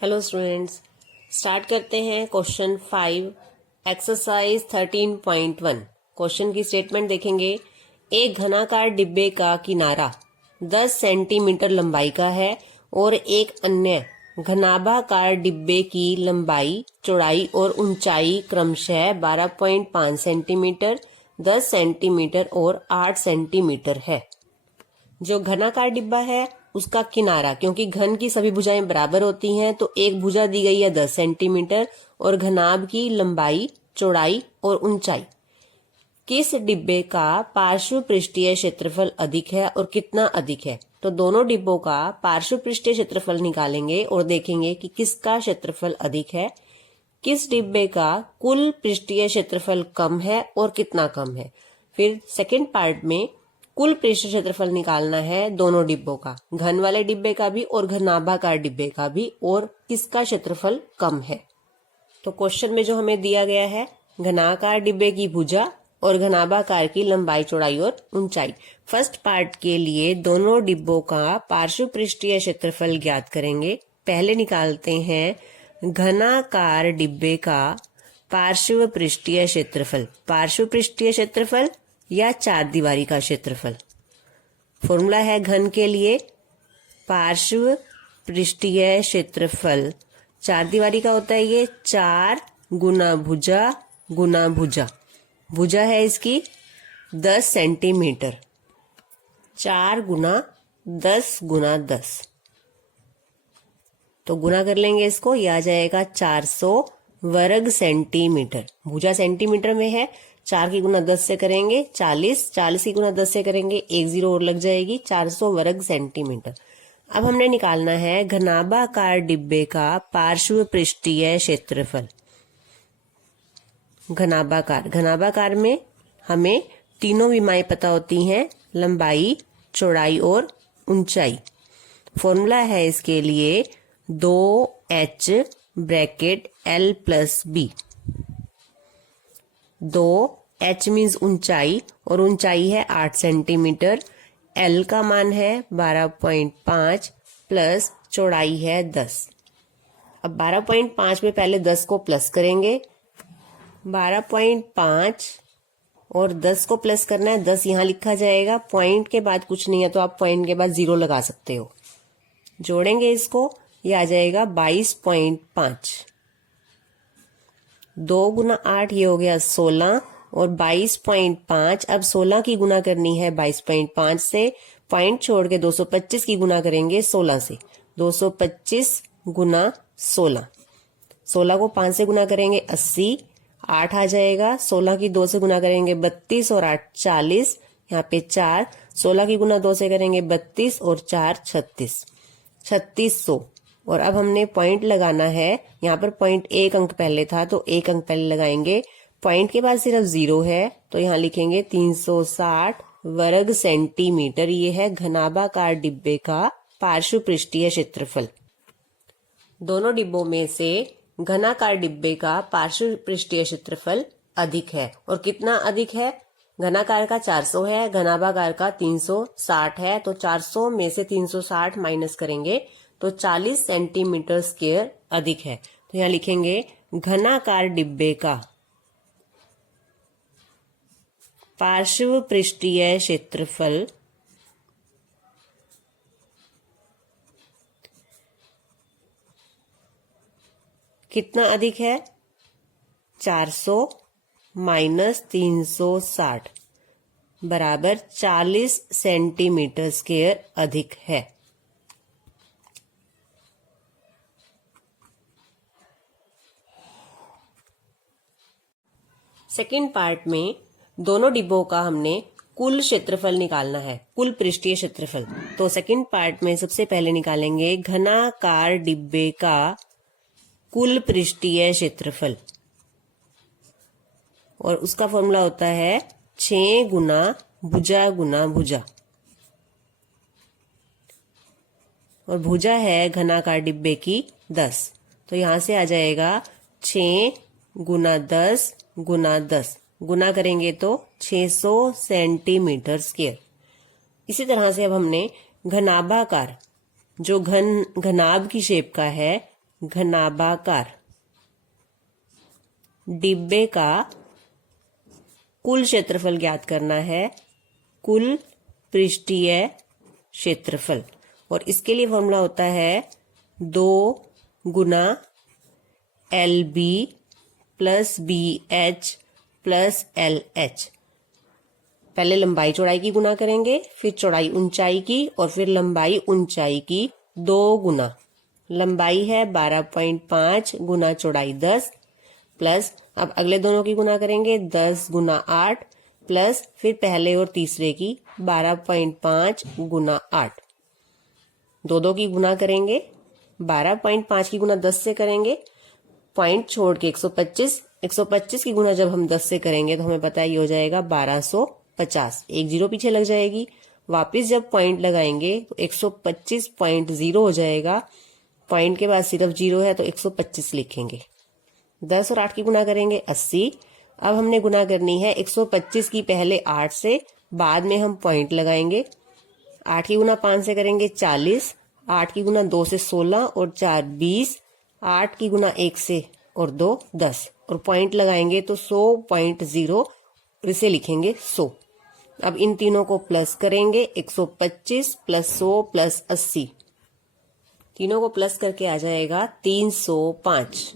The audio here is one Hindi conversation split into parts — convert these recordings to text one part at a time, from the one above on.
हेलो स्टूडेंट्स, स्टार्ट करते हैं क्वेश्चन 5 एक्सरसाइज 13.1। क्वेश्चन की स्टेटमेंट देखेंगे। एक घनाकार डिब्बे का किनारा 10 सेंटीमीटर लंबाई का है और एक अन्य घनाभाकार डिब्बे की लंबाई, चौड़ाई और ऊंचाई क्रमशः 12.5 सेंटीमीटर, 10 सेंटीमीटर और 8 सेंटीमीटर है। जो घनाकार डिब्बा है उसका किनारा, क्योंकि घन की सभी भुजाएं बराबर होती हैं तो एक भुजा दी गई है 10 सेंटीमीटर और घनाभ की लंबाई, चौड़ाई और ऊंचाई। किस डिब्बे का पार्श्व पृष्ठीय क्षेत्रफल अधिक है और कितना अधिक है? तो दोनों डिब्बों का पार्श्व पृष्ठीय क्षेत्रफल निकालेंगे और देखेंगे कि किसका क्षेत्रफल अधिक है, किस डिब्बे का कुल पृष्ठीय क्षेत्रफल कम है और कितना कम है। फिर सेकंड पार्ट में कुल पृष्ठ क्षेत्रफल निकालना है दोनों डिब्बों का, घन वाले डिब्बे का भी और घनाभाकार डिब्बे का भी, और किसका क्षेत्रफल कम है। तो क्वेश्चन में जो हमें दिया गया है, घनाकार डिब्बे की भुजा और घनाभाकार की लंबाई, चौड़ाई और ऊंचाई। फर्स्ट पार्ट के लिए दोनों डिब्बों का पार्श्व पृष्ठीय क्षेत्रफल ज्ञात करेंगे। पहले निकालते हैं घनाकार डिब्बे का पार्श्व पृष्ठीय क्षेत्रफल। पार्श्व पृष्ठीय क्षेत्रफल या चार दीवारी का क्षेत्रफल। फॉर्मूला है घन के लिए पार्श्व पृष्ठीय क्षेत्रफल चार दीवारी का होता है ये 4 गुना भुजा गुना भुजा। भुजा है इसकी 10 सेंटीमीटर, 4 गुना 10 गुना 10। तो गुना कर लेंगे इसको, यह आ जाएगा 400 वर्ग सेंटीमीटर। भुजा सेंटीमीटर में है, 4 की गुना 10 से करेंगे 40, 40 की गुना 10 से करेंगे 1 0 और लग जाएगी, 400 वर्ग सेंटीमीटर। अब हमने निकालना है घनाभाकार डिब्बे का पार्श्व पृष्ठीय क्षेत्रफल। घनाभाकार में हमें तीनों विमाएं पता होती हैं, लंबाई, चौड़ाई और ऊंचाई। फॉर्मूला है इसके लिए 2h bracket L plus B। 2h means ऊंचाई और ऊंचाई है 8 सेंटीमीटर, L का मान है 12.5 प्लस चौड़ाई है 10। अब 12.5 में पहले 10 को प्लस करेंगे, 12.5 और 10 को प्लस करना है, 10 यहां लिखा जाएगा, पॉइंट के बाद कुछ नहीं है तो आप पॉइंट के बाद 0 लगा सकते हो। जोड़ेंगे इसको, ये आ जाएगा 22.5। 2 गुना 8 ये हो गया 16 और 22.5। अब 16 की गुना करनी है 22.5 से, पॉइंट छोड़ के 225 की गुना करेंगे 16 से। 225 गुना 16, 16 को 5 से गुना करेंगे 80, 8 आ जाएगा। 16 की 2 से गुना करेंगे 32 और 8 40, यहाँ पे 4। 16 की गुना 2 से करेंगे 32 और 4 36, 3600। और अब हमने पॉइंट लगाना है, यहाँ पर पॉइंट 1 अंक पहले था तो 1 अंक पहले लगाएंगे। पॉइंट के बाद सिर्फ 0 है तो यहाँ लिखेंगे 360 वर्ग सेंटीमीटर। ये है घनाभाकार डिब्बे का पार्श्व पृष्ठीय क्षेत्रफल। दोनों डिब्बों में से घनाकार डिब्बे का पार्श्व पृष्ठीय क्षेत्रफल अधिक है। और कितना अधिक है? घनाकार का 400 है, घनाभाकार का 360 है। तो 400 में से 360 माइनस करेंगे तो 40 सेंटीमीटर स्क्वायर अधिक है। तो यहाँ लिखेंगे घनाकार डिब्बे का पार्श्व पृष्ठीय क्षेत्रफल कितना अधिक है? 400 माइनस 360 बराबर 40 सेंटीमीटर स्क्वायर अधिक है। सेकंड पार्ट में दोनों डिब्बों का हमने कुल क्षेत्रफल निकालना है, कुल पृष्ठीय क्षेत्रफल। तो सेकंड पार्ट में सबसे पहले निकालेंगे घनाकार डिब्बे का कुल पृष्ठीय क्षेत्रफल, और उसका फॉर्मूला होता है 6 गुना भुजा, और भुजा है घनाकार डिब्बे की 10। तो यहां से आ जाएगा 6 गुना 10 गुना 10, गुना करेंगे तो 600 सेंटीमीटर स्क्वायर। इसी तरह से अब हमने घनाभाकार जो घनाभ की शेप का है घनाभाकार डिब्बे का कुल क्षेत्रफल ज्ञात करना है, कुल पृष्ठीय क्षेत्रफल। और इसके लिए फॉर्मूला होता है 2 गुना LB plus BH plus LH। पहले लंबाई चौड़ाई की गुना करेंगे, फिर चौड़ाई ऊंचाई की, और फिर लंबाई ऊंचाई की 2 गुना। लंबाई है 12.5 गुना चौड़ाई 10 प्लस, अब अगले दोनों की गुना करेंगे 10 गुना 8 प्लस फिर पहले और तीसरे की 12.5 गुना 8। दो की गुना करेंगे, 12.5 की गुना 10 से करेंगे, पॉइंट छोड़ के 125 की गुना जब हम 10 से करेंगे तो हमें पता है ये हो जाएगा 1250। एक जीरो पीछे लग जाएगी, वापस जब पॉइंट लगाएंगे तो 125.0 हो जाएगा। पॉइंट के बाद सिर्फ जीरो है तो 125 लिखेंगे। 10 और 8 की गुना करेंगे 80। अब हमने गुना करनी है 125 की पहले 8 से, बाद में हम पॉइंट लगाएंगे। 8 की गुना 5 से करेंगे 40, 8 की गुना 2 से 16 और 4 20, 8 की गुना 1 से और 2 10, और पॉइंट लगाएंगे तो 100.0, इसे लिखेंगे 100। अब इन तीनों को प्लस करेंगे, 125 प्लस 100 प्लस 80, तीनों को प्लस करके आ जाएगा 305।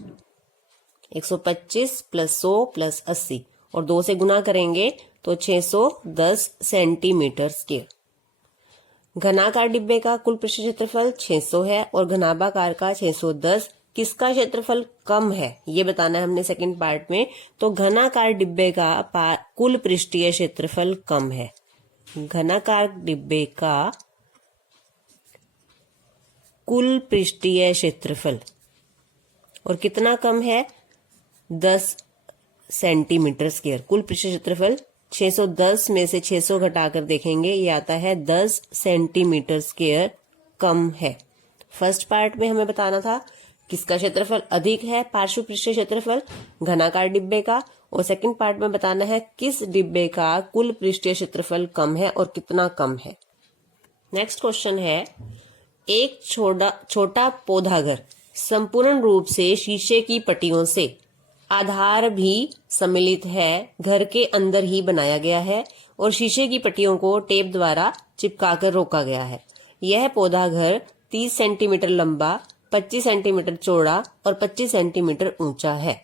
125 प्लस 100 प्लस 80 और 2 से गुना करेंगे तो 610 सेंटीमीटर स्क्वायर। घनाकार डिब्बे का कुल पृष्ठ क्षेत्रफल 600 है और घनाभाकार का 610। किसका क्षेत्रफल कम है ये बताना है हमने सेकंड पार्ट में। तो घनाकार डिब्बे का कुल पृष्ठीय क्षेत्रफल कम है। घनाकार डिब्बे का कुल पृष्ठीय क्षेत्रफल और कितना कम है, 10 सेंटीमीटर स्क्वायर। कुल पृष्ठ क्षेत्रफल 610 में से 600 घटाकर देखेंगे, ये आता है 10 सेंटीमीटर स्क्वायर कम है। फर्स्ट पार्ट में हमें बताना था किसका क्षेत्रफल अधिक है, पार्श्व पृष्ठीय क्षेत्रफल घनाकार डिब्बे का, और सेकंड पार्ट में बताना है किस डिब्बे का कुल पृष्ठीय क्षेत्रफल कम है और कितना कम है। नेक्स्ट क्वेश्चन है, एक छोटा पौधाघर संपूर्ण रूप से शीशे की पट्टियों से, आधार भी सम्मिलित है, घर के अंदर ही बनाया गया है और शीशे की पट्टियों को टेप द्वारा चिपकाकर रोका गया है। यह पौधाघर 30 सेंटीमीटर लंबा, 25 सेंटीमीटर चौड़ा और 25 सेंटीमीटर ऊंचा है।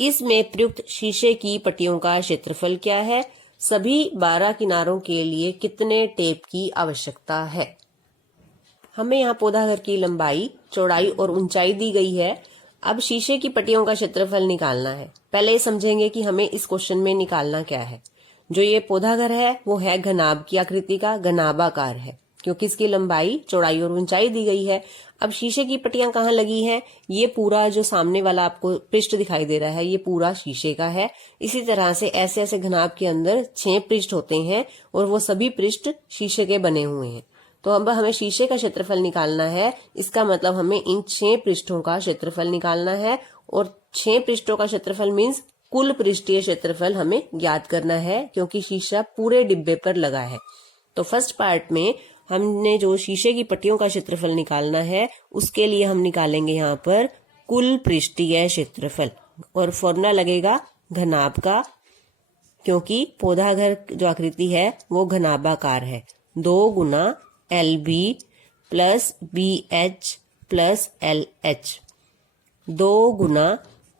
इसमें प्रयुक्त शीशे की पट्टियों का क्षेत्रफल क्या है? सभी 12 किनारों के लिए कितने टेप की आवश्यकता है? हमें यहाँ पौधाघर की लंबाई, चौड़ाई और ऊंचाई दी गई है। अब शीशे की पट्टियों का क्षेत्रफल निकालना है। पहले ये समझेंगे कि हमें इस क्वेश्चन में निकालना क्या है। जो ये पौधाघर है वो है घनाभ की आकृति का, घनाभाकार है, क्योंकि इसकी लंबाई, चौड़ाई और ऊंचाई दी गई है। अब शीशे की पट्टियां कहाँ लगी हैं? ये पूरा जो सामने वाला आपको पृष्ठ दिखाई दे रहा है ये पूरा शीशे का है। इसी तरह से ऐसे ऐसे घनाभ के अंदर 6 पृष्ठ होते हैं और वो सभी पृष्ठ शीशे के बने हुए हैं। तो अब हमें शीशे का क्षेत्रफल निकालना है। इसका मतलब हमें इन 6 पृष्ठों का क्षेत्रफल निकालना है, और 6 पृष्ठों का क्षेत्रफल मीन्स कुल पृष्ठीय क्षेत्रफल हमें ज्ञात करना है, क्योंकि शीशा पूरे डिब्बे पर लगा है। तो फर्स्ट पार्ट में हमने जो शीशे की पट्टियों का क्षेत्रफल निकालना है उसके लिए हम निकालेंगे यहाँ पर कुल पृष्ठीय क्षेत्रफल, और फॉर्मूला लगेगा घनाभ का, क्योंकि पौधाघर जो आकृति है वो घनाभाकार है। 2 गुना LB plus BH plus LH। 2 गुना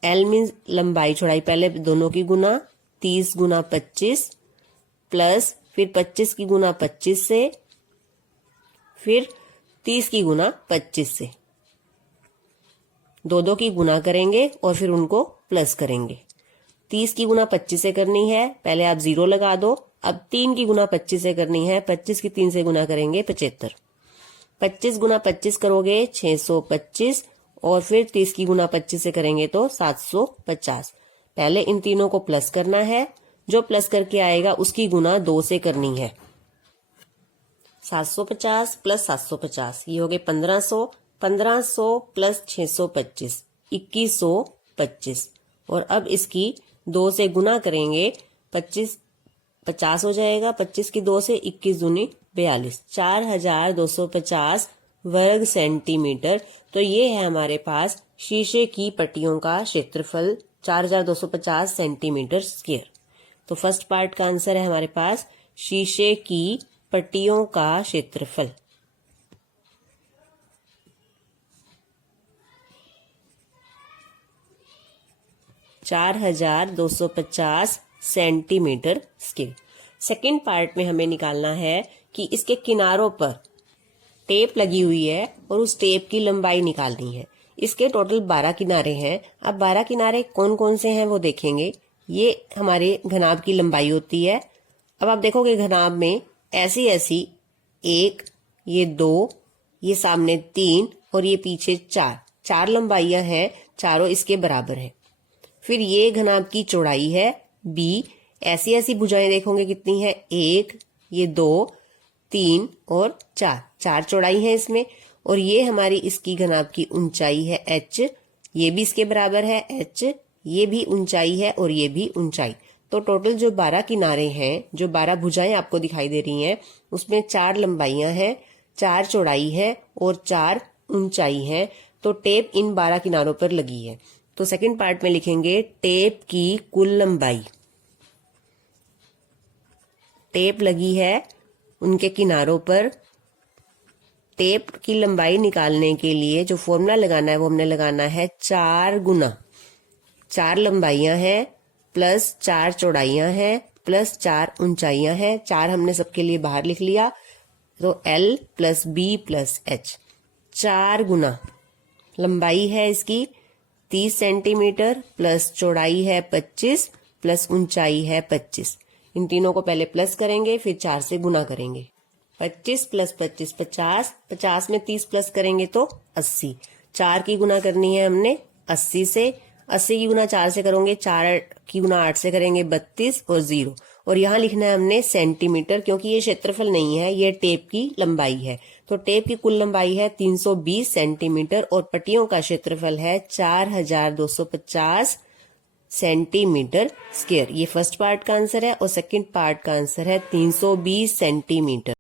L मीन्स लंबाई चौड़ाई, पहले दोनों की गुना, 30 गुना 25 प्लस फिर 25 की गुना 25 से, फिर 30 की गुना 25 से। 2 की गुना करेंगे और फिर उनको प्लस करेंगे। 30 की गुना 25 से करनी है, पहले आप 0 लगा दो। अब 3 की गुना 25 से करनी है, 25 की 3 से गुना करेंगे 75। 25 गुना 25 करोगे 625, और फिर 30 की गुना 25 से करेंगे तो 750। पहले इन तीनों को प्लस करना है, जो प्लस करके आएगा उसकी गुना 2 से करनी है। 750 प्लस 750 ये हो गए 1500। 1500 प्लस 625 2125, और अब इसकी 2 से गुना करेंगे, 50 हो जाएगा। 25 की 2 से 21 दूनी 42, 4250 वर्ग सेंटीमीटर। तो ये है हमारे पास शीशे की पट्टियों का क्षेत्रफल 4250 सेंटीमीटर स्क्वायर। तो फर्स्ट पार्ट का आंसर है हमारे पास शीशे की पट्टियों का क्षेत्रफल। चार 4250 सेंटीमीटर स्क्वायर। सेकेंड पार्ट में हमें निकालना है कि इसके किनारों पर टेप लगी हुई है और उस टेप की लंबाई निकालनी है। इसके टोटल 12 किनारे हैं। अब 12 किनारे कौन कौन से हैं वो देखेंगे। ये हमारे घनाभ की लंबाई होती है। अब आप देखोगे घनाभ में ऐसी ऐसी 1, ये 2, ये सामने 3 और ये पीछे 4 लंबाइयां हैं, चारों इसके बराबर हैं। फिर ये घनाभ की चौड़ाई है b। ऐसी ऐसी भुजाएं देखोगे कितनी है, 1, ये 2, 3 और 4 चौड़ाई है इसमें। और ये हमारी इसकी घनाभ की ऊंचाई है h, ये भी इसके बराबर है h, ये भी ऊंचाई है और ये भी ऊंचाई। तो टोटल जो 12 किनारे हैं, जो 12 भुजाएं आपको दिखाई दे रही हैं, उसमें 4 लंबाइयां हैं, 4 चौड़ाई है और 4 ऊंचाई है। तो टेप इन 12 किनारों पर लगी है। तो सेकंड पार्ट में लिखेंगे टेप की कुल लंबाई। टेप लगी है उनके किनारों पर। टेप की लंबाई निकालने के लिए जो फॉर्मूला लगाना है वो हमने लगाना है 4 गुना 4 लंबाइयां हैं प्लस 4 चौड़ाइयां हैं प्लस 4 ऊंचाइयां हैं। 4 हमने सबके लिए बाहर लिख लिया। तो L plus B plus H। 4 गुना लंबाई है इसकी 30 सेंटीमीटर प्लस चौड़ाई है 25 प्लस ऊंचाई है 25। इन तीनों को पहले प्लस करेंगे फिर 4 से गुना करेंगे। 25 प्लस 25 50, 50 में 30 प्लस करेंगे तो 80। 4 की गुना करनी है हमने 80 से। 80 की गुना 4 से करोगे, 4 की गुना 8 से करेंगे 32 और 0। और यहाँ लिखना है हमने सेंटीमीटर, क्योंकि ये क्षेत्रफल नहीं है, ये टेप की लंबाई है। तो टेप की कुल लंबाई है 320 सेंटीमीटर और पट्टियों का क्षेत्रफल है 4250 सेंटीमीटर स्क्वायर। ये फर्स्ट पार्ट का आंसर है और सेकंड पार्ट का आंसर है 320 सेंटीमीटर।